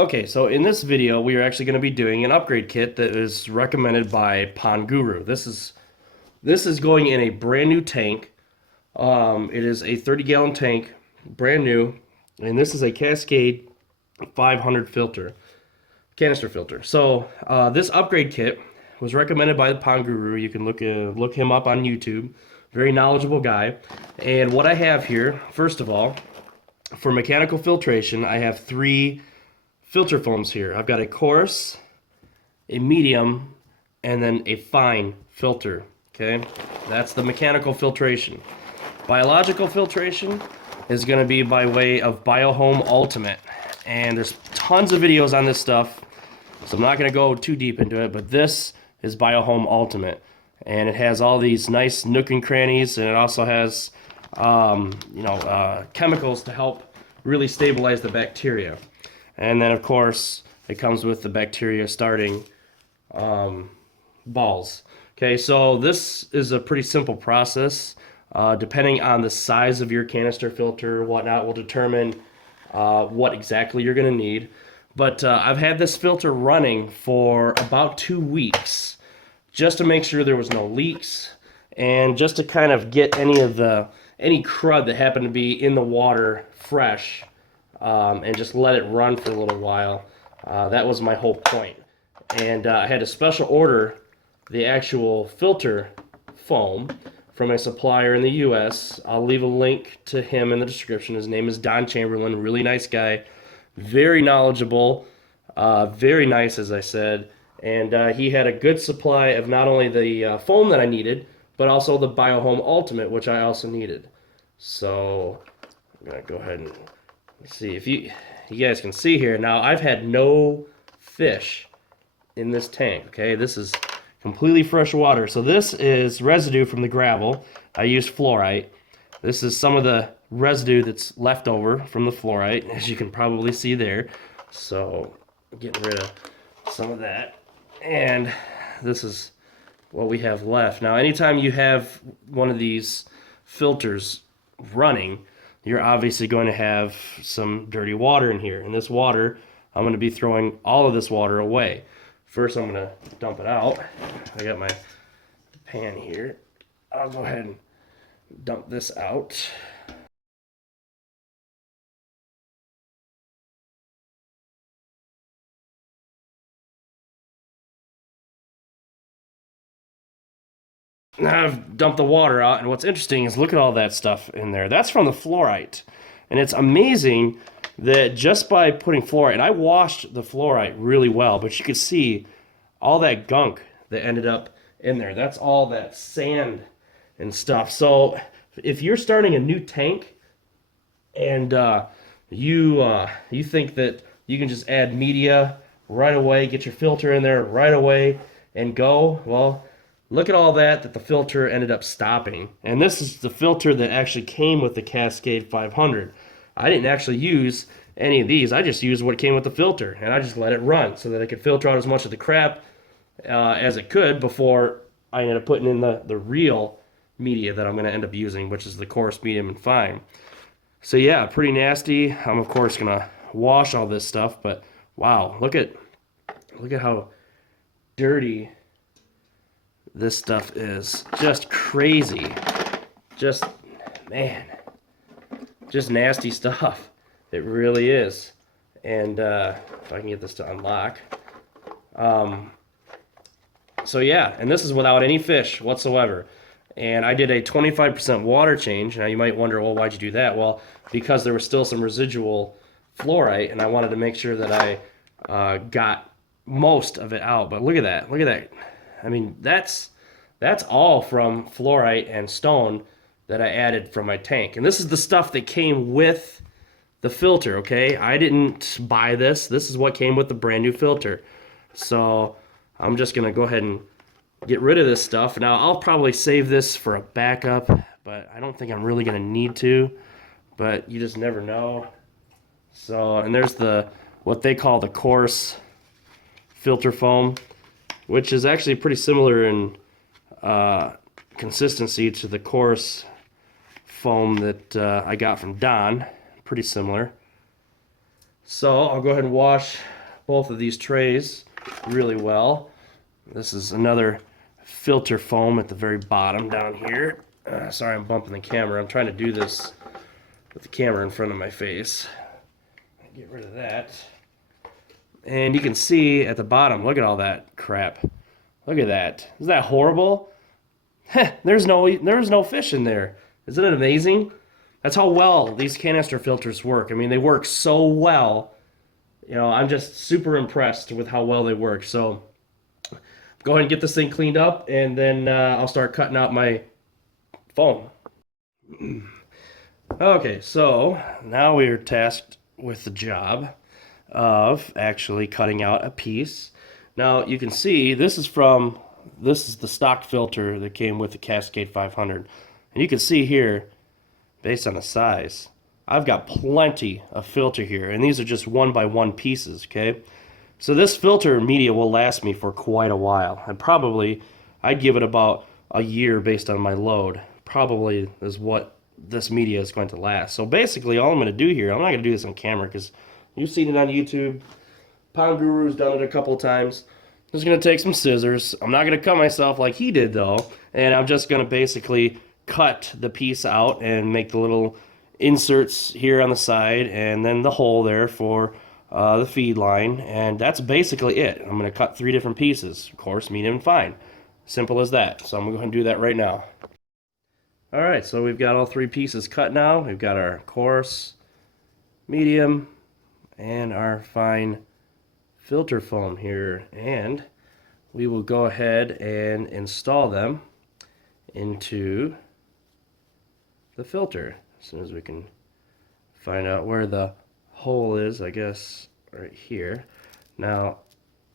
Okay, so in this video, we are actually going to be doing an upgrade kit that is recommended by Pond Guru. This is going in a brand new tank. It is a 30-gallon tank, brand new, and this is a Cascade 500 filter, canister filter. So this upgrade kit was recommended by the Pond Guru. You can look him up on YouTube. Very knowledgeable guy. And what I have here, first of all, for mechanical filtration, I have three filter foams here. I've got a coarse, a medium, and then a fine filter. Okay, that's the mechanical filtration. Biological filtration is going to be by way of BioHome Ultimate, and there's tons of videos on this stuff, so I'm not going to go too deep into it, but this is BioHome Ultimate, and it has all these nice nook and crannies, and it also has chemicals to help really stabilize the bacteria. And then, of course, it comes with the bacteria starting balls. Okay, so this is a pretty simple process. Depending on the size of your canister filter, whatnot, will determine what exactly you're going to need. But I've had this filter running for about 2 weeks just to make sure there was no leaks and just to kind of get any crud that happened to be in the water fresh. And just let it run for a little while. That was my whole point. And I had to special order the actual filter foam from a supplier in the US. I'll leave a link to him in the description. His name is Don Chamberlain, really nice guy, very knowledgeable, very nice, as I said. And he had a good supply of not only the foam that I needed, but also the BioHome Ultimate, which I also needed. So I'm going to go ahead and see if you guys can see here. Now, I've had no fish in this tank, okay? This is completely fresh water. So this is residue from the gravel. I used fluorite. This is some of the residue that's left over from the fluorite, as you can probably see there. So getting rid of some of that. And this is what we have left. Now, anytime you have one of these filters running, you're obviously going to have some dirty water in here. And this water, I'm going to be throwing all of this water away. First, I'm going to dump it out. I got my pan here. I'll go ahead and dump this out. Now I've dumped the water out, and what's interesting is look at all that stuff in there. That's from the fluorite. And it's amazing that just by putting fluorite, and I washed the fluorite really well, but you could see all that gunk that ended up in there. That's all that sand and stuff. So if you're starting a new tank and you think that you can just add media right away, get your filter in there right away and go, well, look at all that the filter ended up stopping. And this is the filter that actually came with the Cascade 500. I didn't actually use any of these. I just used what came with the filter, and I just let it run so that it could filter out as much of the crap as it could before I ended up putting in the real media that I'm going to end up using, which is the coarse, medium, and fine. So yeah, pretty nasty. I'm of course going to wash all this stuff, but wow, look at how dirty this stuff is. Just crazy. Just, man, just nasty stuff. It really is. And if I can get this to unlock. So yeah, and this is without any fish whatsoever. And I did a 25% water change. Now you might wonder, well, why'd you do that? Well, because there was still some residual fluorite, and I wanted to make sure that I got most of it out. But look at that. Look at that. I mean, that's all from fluorite and stone that I added from my tank. And this is the stuff that came with the filter, okay? I didn't buy this. This is what came with the brand new filter. So I'm just going to go ahead and get rid of this stuff. Now, I'll probably save this for a backup, but I don't think I'm really going to need to. But you just never know. So, and there's what they call the coarse filter foam, which is actually pretty similar in consistency to the coarse foam that I got from Don. Pretty similar. So I'll go ahead and wash both of these trays really well. This is another filter foam at the very bottom down here. Sorry, I'm bumping the camera. I'm trying to do this with the camera in front of my face. Get rid of that. And you can see at the bottom, look at all that crap. Look at that. Isn't that horrible? There's no fish in there. Isn't it amazing? That's how well these canister filters work. I mean, they work so well. You know, I'm just super impressed with how well they work. So go ahead and get this thing cleaned up, and then I'll start cutting out my foam. Okay, so now we are tasked with the job of actually cutting out a piece. Now you can see this is the stock filter that came with the Cascade 500. And you can see here, based on the size, I've got plenty of filter here, and these are just 1x1 pieces, okay? So this filter media will last me for quite a while, and probably I'd give it about a year based on my load. Probably is what this media is going to last. So basically all I'm going to do here, I'm not going to do this on camera because you've seen it on YouTube. Pound Guru's done it a couple of times. I'm just going to take some scissors. I'm not going to cut myself like he did though, and I'm just going to basically cut the piece out and make the little inserts here on the side and then the hole there for the feed line, and that's basically it. I'm going to cut 3 different pieces, of course, medium and fine. Simple as that. So I'm going to go ahead and do that right now. Alright, so we've got all 3 pieces cut now. We've got our coarse, medium, and our fine filter foam here, and we will go ahead and install them into the filter as soon as we can find out where the hole is. I guess right here. Now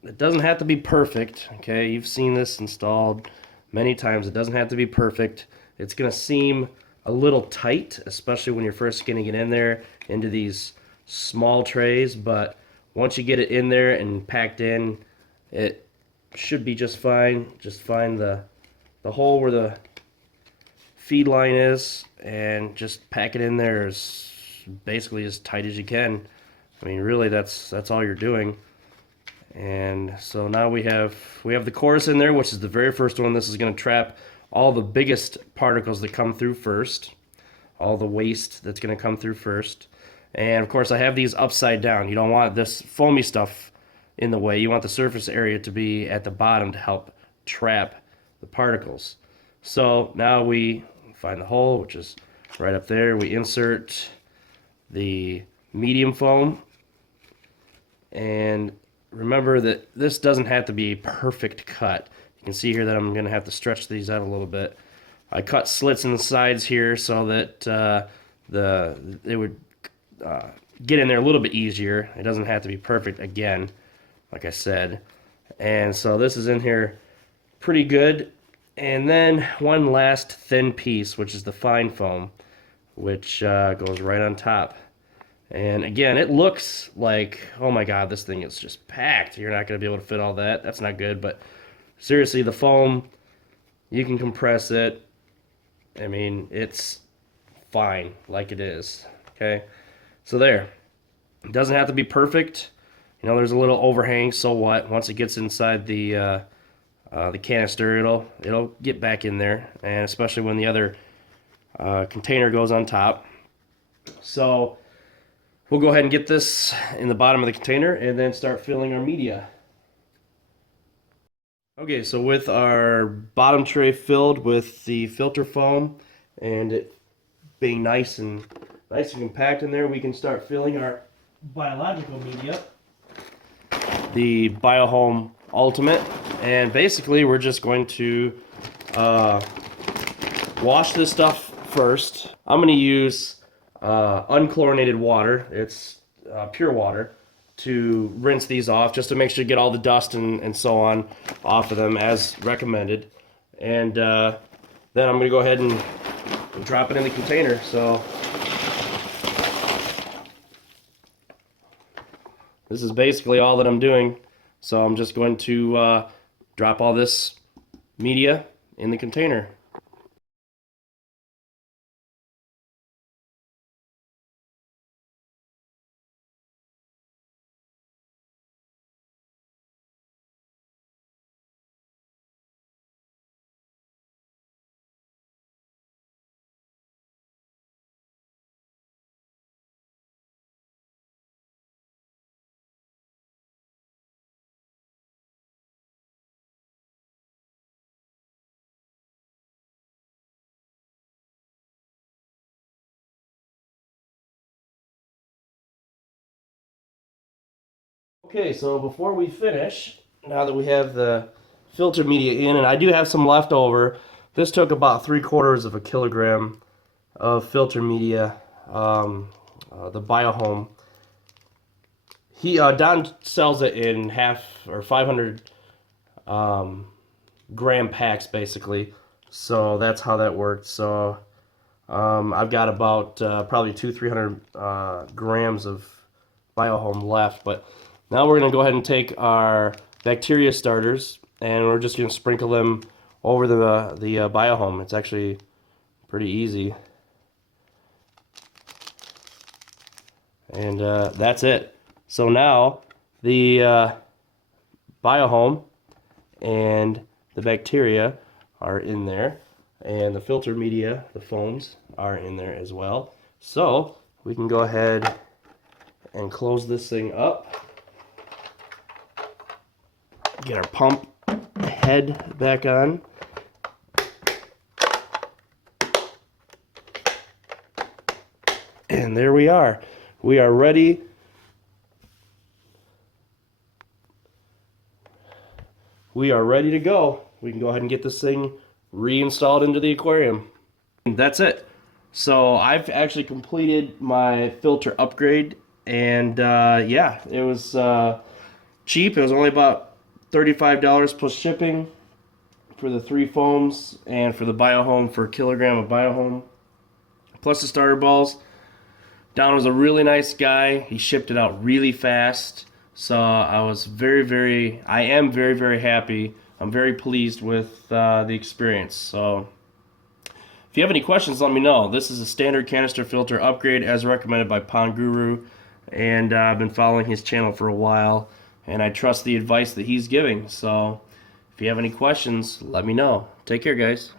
it doesn't have to be perfect, okay? You've seen this installed many times. It doesn't have to be perfect. It's gonna seem a little tight, especially when you're first getting it in there into these small trays, but once you get it in there and packed in, it should be just fine. Just find the hole where the feed line is and just pack it in there as basically as tight as you can. I mean, really, that's all you're doing. And so now we have the coarse in there, which is the very first one. This is going to trap all the biggest particles that come through first, all the waste that's going to come through first. And of course I have these upside down. You don't want this foamy stuff in the way. You want the surface area to be at the bottom to help trap the particles. So now we find the hole, which is right up there. We insert the medium foam, and remember that this doesn't have to be a perfect cut. You can see here that I'm going to have to stretch these out a little bit. I cut slits in the sides here so that it would get in there a little bit easier. It doesn't have to be perfect again, like I said. And so this is in here pretty good. And then one last thin piece, which is the fine foam, which goes right on top. And again, it looks like, oh my god, this thing is just packed. You're not going to be able to fit all that. That's not good. But seriously, the foam, you can compress it. I mean, it's fine like it is. Okay, so there. It doesn't have to be perfect. You know, there's a little overhang. So what? Once it gets inside the canister, it'll get back in there, and especially when the other container goes on top. So we'll go ahead and get this in the bottom of the container and then start filling our media. Okay, so with our bottom tray filled with the filter foam and it being nice and compact in there, we can start filling our biological media, the BioHome Ultimate, and basically we're just going to wash this stuff first. I'm going to use unchlorinated water. It's pure water to rinse these off, just to make sure you get all the dust and so on off of them as recommended. And then I'm going to go ahead and drop it in the container. So this is basically all that I'm doing. So I'm just going to drop all this media in the container. Okay, so before we finish, now that we have the filter media in, and I do have some left over, this took about 3/4 of a kilogram of filter media, the BioHome. Don sells it in half or 500 gram packs basically, so that's how that worked. So I've got about probably 200-300 grams of BioHome left, but now we're going to go ahead and take our bacteria starters and we're just going to sprinkle them over the BioHome. It's actually pretty easy. And that's it. So now the BioHome and the bacteria are in there, and the filter media, the foams, are in there as well. So we can go ahead and close this thing up. Get our pump head back on. And there we are. We are ready. We are ready to go. We can go ahead and get this thing reinstalled into the aquarium. And that's it. So I've actually completed my filter upgrade, and yeah, it was cheap. It was only about $35 plus shipping for the 3 foams and for the BioHome for a kilogram of BioHome, plus the starter balls. Don was a really nice guy. He shipped it out really fast. So I am very, very happy. I'm very pleased with the experience. So if you have any questions, let me know. This is a standard canister filter upgrade as recommended by Pond Guru, and I've been following his channel for a while, and I trust the advice that he's giving. So if you have any questions, let me know. Take care, guys.